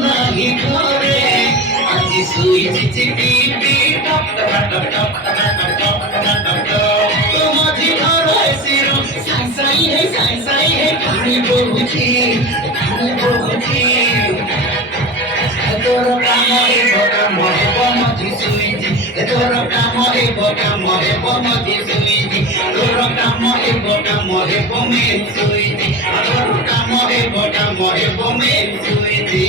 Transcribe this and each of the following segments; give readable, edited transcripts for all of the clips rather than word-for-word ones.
नाही घरे सुई चिटी टप टप टप टप टप टप टप टप तो माझी हराय सिरो साई है कहानी बहुची তোর কামে বকা মহে বমতি সুইজি তোর কামে বকা মহে বমতি সুইজি তোর কামে বকা মহে বমে সুইজি তোর কামে বকা মহে বমে সুইজি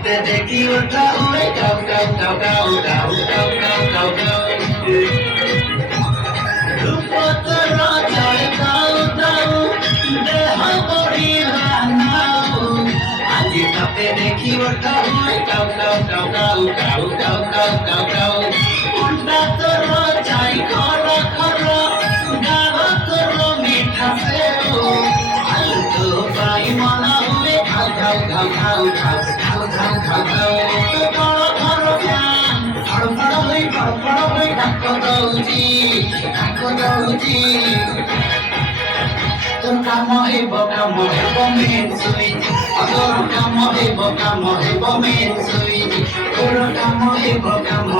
Te देखी उठा उड़े गाओ गाओ गाओ गाओ गाओ गाओ गाओ गाओ गाओ रूप तेरा जाए गाओ गाओ देह बड़ी रानाओ आज ते देखी उठा उड़े गाओ गाओ गाओ गाओ गाओ गाओ गाओ गाओ गाओ उन्ना तेरा जाए खरा खरा गाओ तेरा मीठा से हो आलू तो बाई मना हुए खाओ खाओ खाओ खाओ खाओ কাম হেব মেন সুইজি তোর কাম হেব মেন সুইজি তোর কাম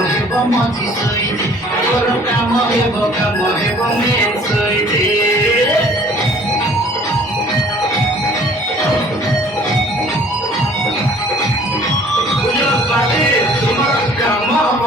হেব মজি সুইজি তোর কাম হেব মেন সুইজি তোমার কাম হব